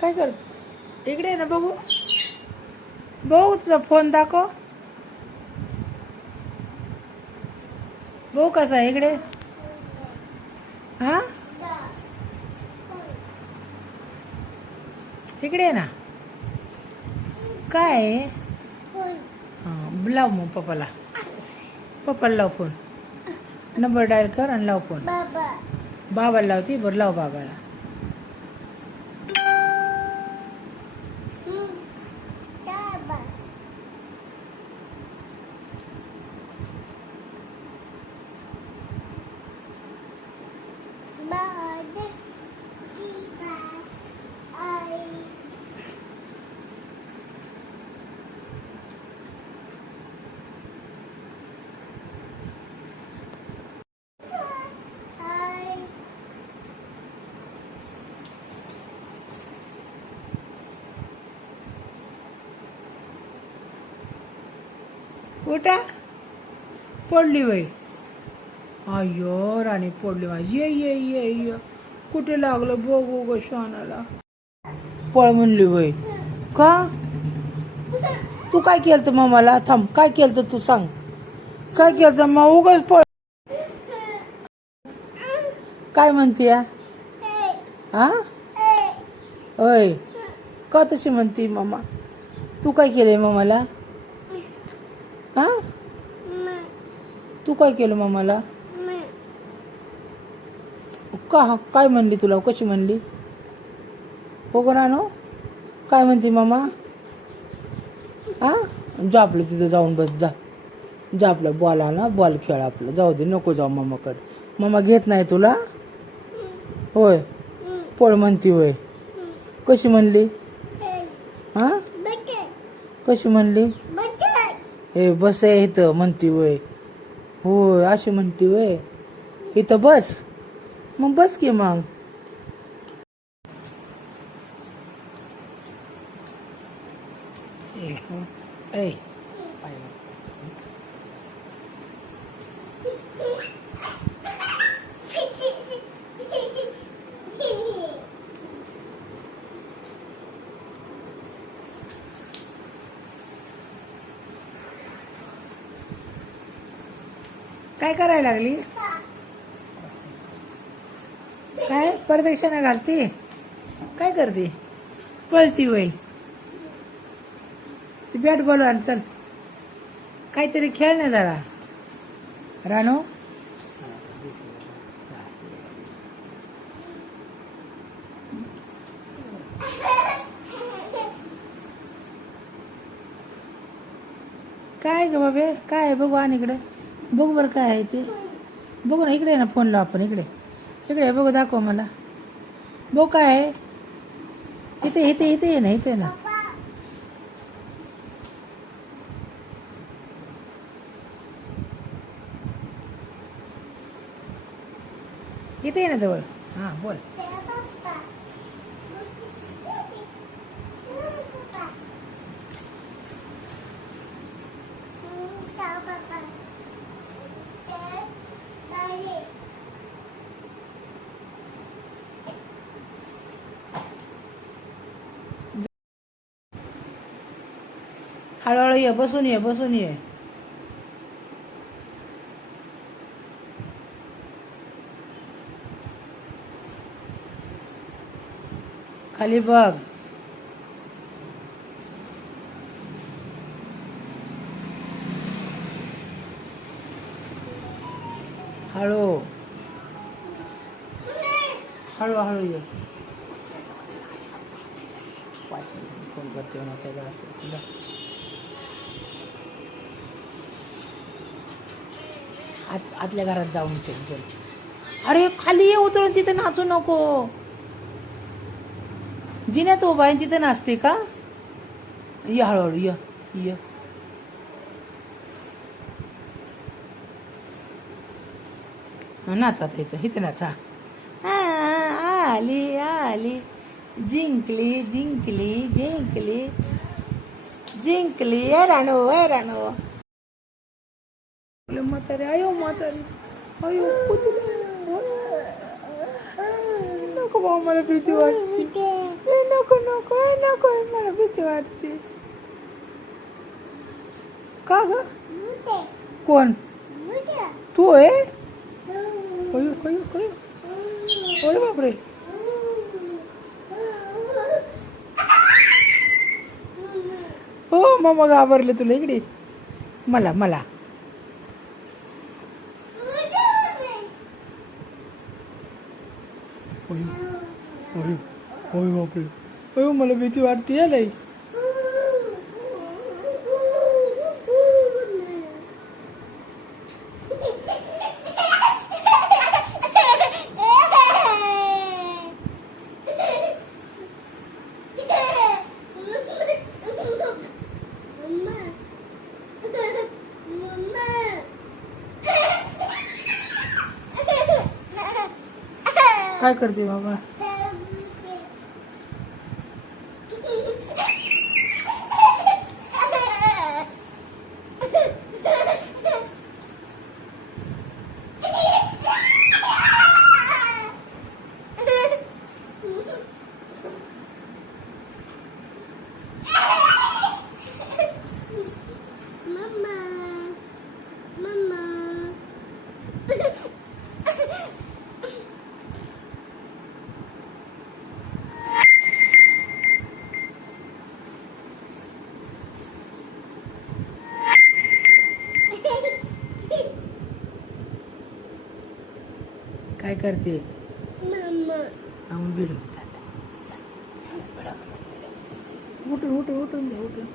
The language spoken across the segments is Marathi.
काय कर इकडे ना बघू बघू तुझा फोन दाखव बघू कसा आहे इकडे हा इकडे ना काय आहे हां लाव मग पप्पाला लाव फोन नंबर डायल कर आणि लाव फोन बाबाला लावती बरं लाव बाबाला उठा पडली वय अय्यो राणी पडली माझी ये ये ये ये कुठे लागलं बघू ग श्वानाला पळ म्हणली वय का तू काय केलं मामाला थांब काय केलं तू सांग काय केलं मग उगाच पळ काय म्हणते हा अय का तशी म्हणते मामा तू काय केलंय मामाला हा तू काय केलं मामाला का काय म्हणली तुला कशी म्हणली हो का नानो काय म्हणते मामा हा जा आपलं तिथं जाऊन बस जा जा आपलं बॉल आणा बॉल खेळ आपलं जाऊ दे नको जाऊ मामाकडे मामा घेत नाही तुला होय पळ म्हणती होय कशी म्हणली हा कशी म्हणली हे बस आहे इथं म्हणती वय होय अशी म्हणती वय इथं बस मग बस की मग ए काय करायला लागली काय प्रदक्षिणा घालती काय करते पळती वय ती बॅट बॉल आण चल काहीतरी खेळ ना जरा रानो काय ग बाबे काय आहे बघू आण इकडे बघू बरं काय आहे ते बघू ना इकडे ना फोन लाव आपण इकडे इकडे बघू दाखव मला बघू काय आहे इथे इथे इथे ये ना इथे ना इथे ये ना जवळ हां बोल हळूहळू ये बसून ये खाली बघ हळू हळूहळू ये फोन करते ना त्याला असं आतल्या घरात जाऊन चल अरे खाली ये उतरून तिथे नाचू नको जिन्यात उभा आहे तिथे नाचते का ये हळूहळू ये नाचा इथं इथे नाचा आली आली जिंकली जिंकली जिंकली जिंकली. ए राणो म्हातारे. अयो म्हातारे. अयो नको बाबा, मला भीती वाटते. नको नको नको, मला भीती वाटते. का ग? कोण? तू आहे? अयो अयो अयो. अरे बापरे. हो मम्मा घाबरले तुला. इकडे मला मला अयो बापरे. अयो मला भीती वाटते याला. काय करते बाबा? काय करते? उठून उठून उठून उठून.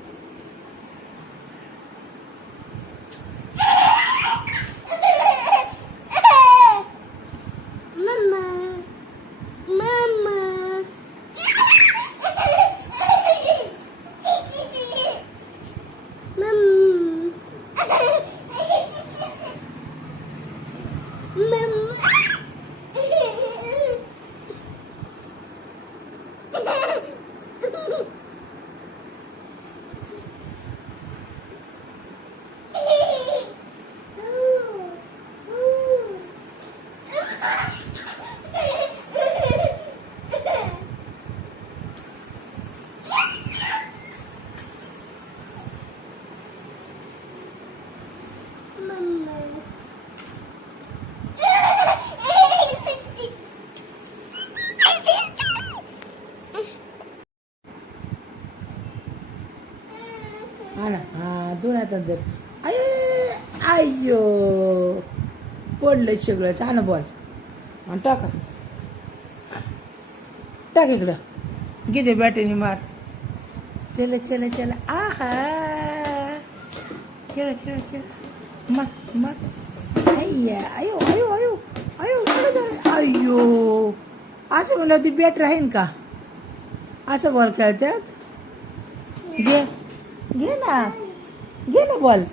हा ना. हा दोन हातात धर. अय्यो पडलं सगळंच. हा ना बॉल टाका. टाक इकडं. घे बॅटेने मार. चला चला चला. आहा खेळ खेळ खेळ. मार मार. अय्या अयो अयो अयो अयो अय्यो. असं म्हणलं ती बॅट राहीन का? असं बॉल खेळतात. घे घे ना बॉल.